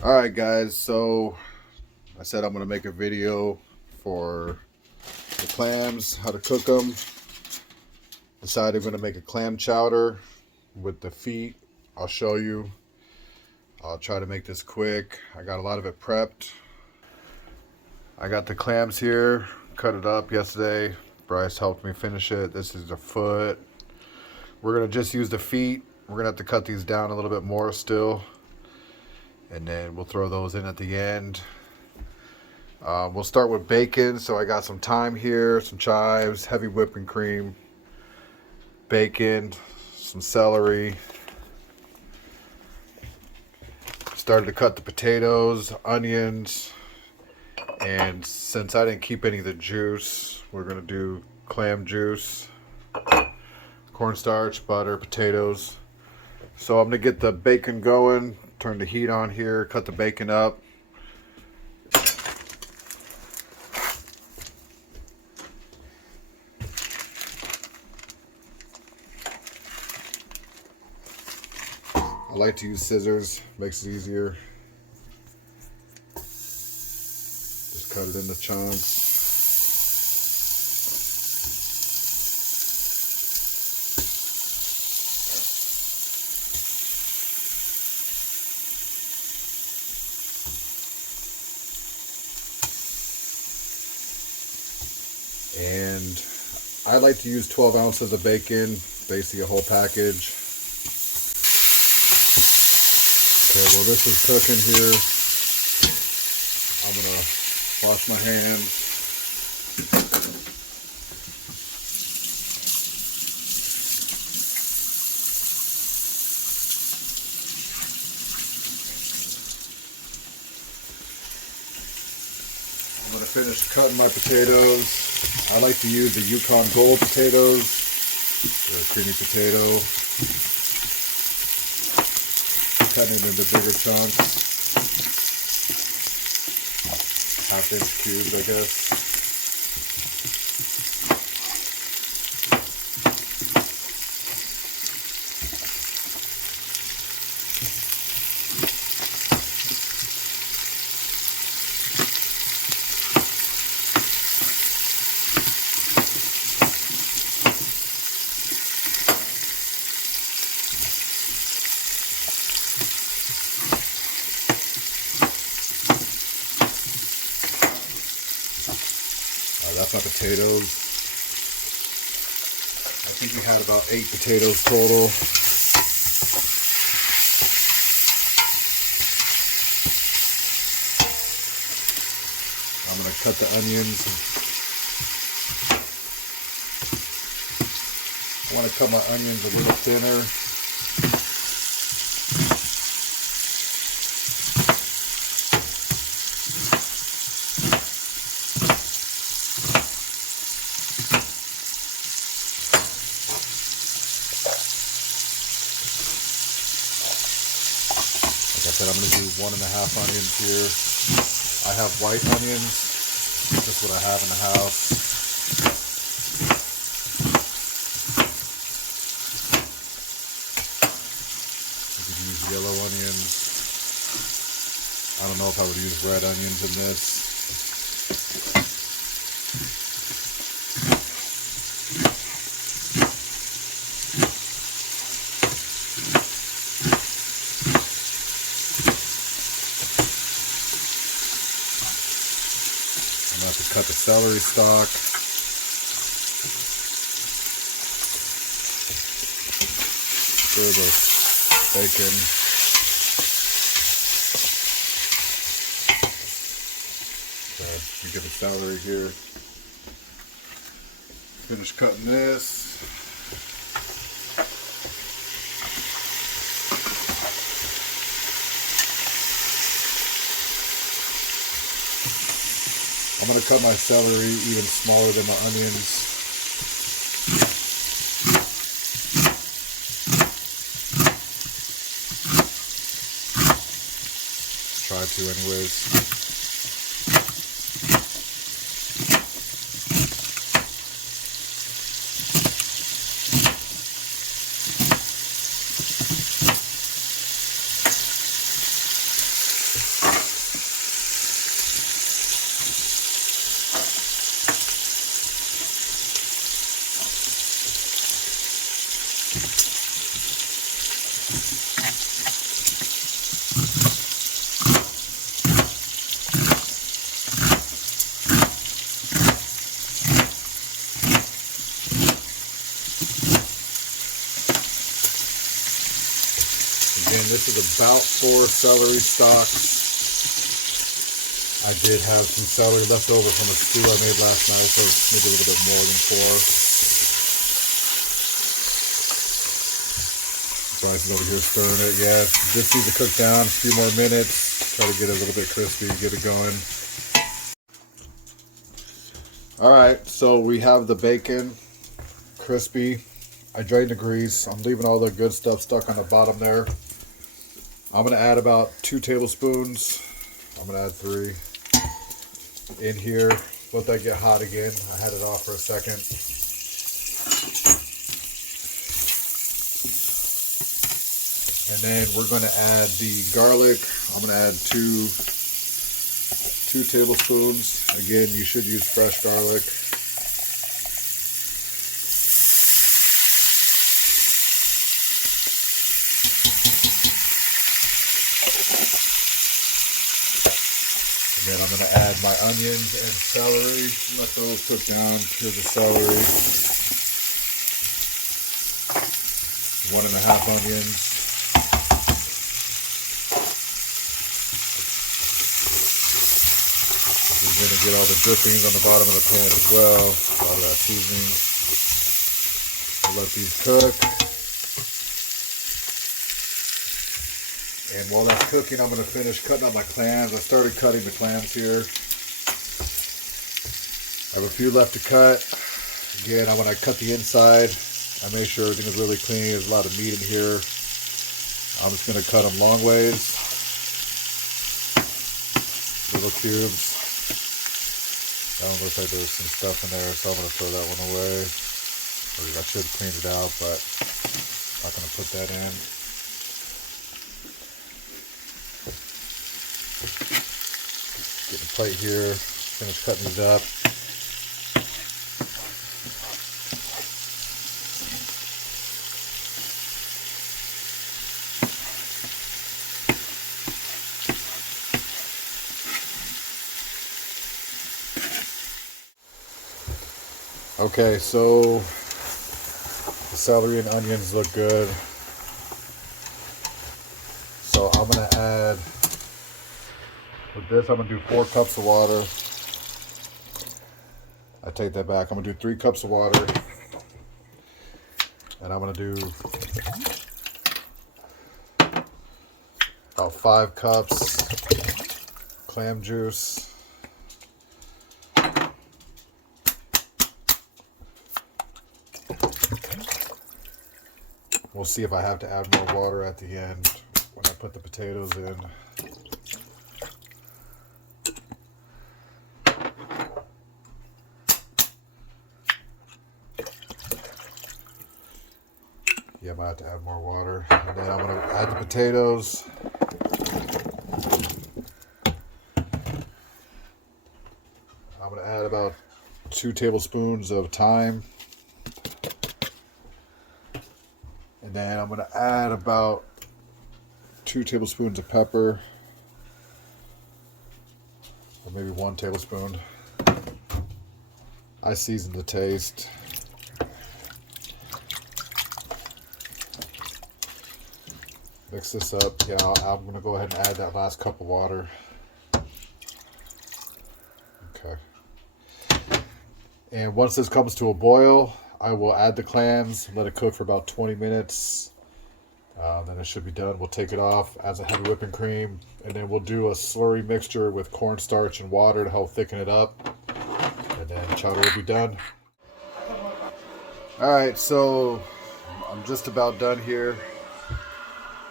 Alright guys, so I said I'm going to make a video for the clams, how to cook them. Decided I'm going to make a clam chowder with the feet. I'll show you. I'll try to make this quick. I got a lot of it prepped. I got the clams here, cut it up yesterday. Bryce helped me finish it. This is the foot. We're going to just use the feet. We're going to have to cut these down a little bit more still. And then we'll throw those in at the end. We'll start with bacon. So I got some thyme here, some chives, heavy whipping cream, bacon, some celery. Started to cut the potatoes, onions, and since I didn't keep any of the juice, we're going to do clam juice, cornstarch, butter, potatoes. So I'm going to get the bacon going, turn the heat on here, cut the bacon up. I like to use scissors, makes it easier. Just cut it into chunks. And I like to use 12 ounces of bacon, basically a whole package. Okay, well this is cooking here. I'm gonna wash my hands. I'm gonna finish cutting my potatoes. I like to use the Yukon gold potatoes. They're a creamy potato. Cutting it into bigger chunks. 1/2 inch cubes, I guess. That's my potatoes. I think we had about 8 potatoes total. I'm going to cut the onions. I want to cut my onions a little thinner. Like I said, I'm going to do 1.5 onions here. I have white onions, just what I have in the house. You could use yellow onions. I don't know if I would use red onions in this. I'm going to have to cut the celery stalk. Stir the bacon. Okay, you get the celery here. Finish cutting this. I'm going to cut my celery even smaller than my onions. Try to anyways. And this is about 4 celery stalks. I did have some celery left over from a stew I made last night, so maybe a little bit more than 4. Bryce is over here stirring it. Yeah, just needs to cook down a few more minutes. Try to get it a little bit crispy, get it going. Alright, so we have the bacon crispy. I drained the grease. I'm leaving all the good stuff stuck on the bottom there. I'm going to add about 2 tablespoons. I'm going to add 3 in here. Let that get hot again. I had it off for a second. And then we're going to add the garlic. I'm going to add 2 tablespoons. Again, you should use fresh garlic. And then I'm going to add my onions and celery. Let those cook down. Here's the celery. 1.5 onions. We're going to get all the drippings on the bottom of the pan as well. All that seasoning. We'll let these cook. And while that's cooking, I'm going to finish cutting up my clams. I started cutting the clams here. I have a few left to cut. Again, when I cut the inside, I make sure everything is really clean. There's a lot of meat in here. I'm just going to cut them long ways. Little cubes. That one looks like there's some stuff in there, so I'm going to throw that one away. I should have cleaned it out, but I'm not going to put that in. Get a plate here, finish cutting these up. Okay, so the celery and onions look good. So I'm going to add, with this I'm going to do 4 cups of water. I take that back. I'm going to do 3 cups of water. And I'm going to do about 5 cups clam juice. We'll see if I have to add more water at the end when I put the potatoes in. Yeah, I might have to add more water. And then I'm going to add the potatoes. I'm going to add about 2 tablespoons of thyme. And then I'm going to add about 2 tablespoons of pepper, or maybe 1 tablespoon. I season to taste. Mix this up. Yeah, I'm going to go ahead and add that last cup of water. Okay. And once this comes to a boil, I will add the clams, let it cook for about 20 minutes. Then it should be done. We'll take it off, add some heavy whipping cream, and then we'll do a slurry mixture with cornstarch and water to help thicken it up. And then chowder will be done. Alright, so I'm just about done here.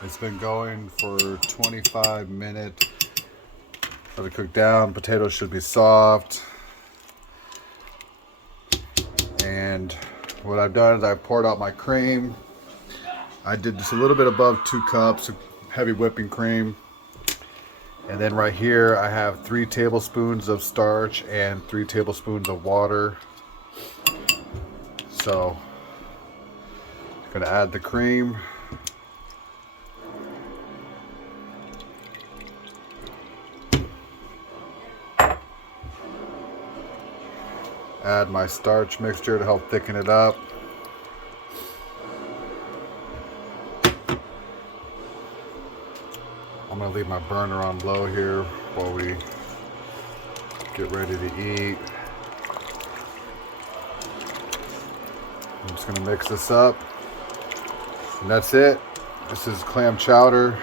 It's been going for 25 minutes. Let it cook down. Potatoes should be soft. And what I've done is I poured out my cream. I did just a little bit above 2 cups of heavy whipping cream. And then right here I have 3 tablespoons of starch and 3 tablespoons of water. So I'm gonna add the cream. Add my starch mixture to help thicken it up. I'm gonna leave my burner on low here while we get ready to eat. I'm just gonna mix this up. And that's it. This is clam chowder.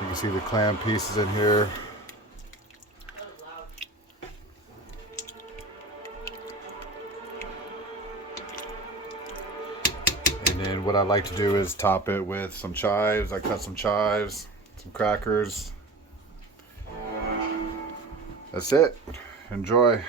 You can see the clam pieces in here. And then what I like to do is top it with some chives. I cut some chives, some crackers. That's it. Enjoy.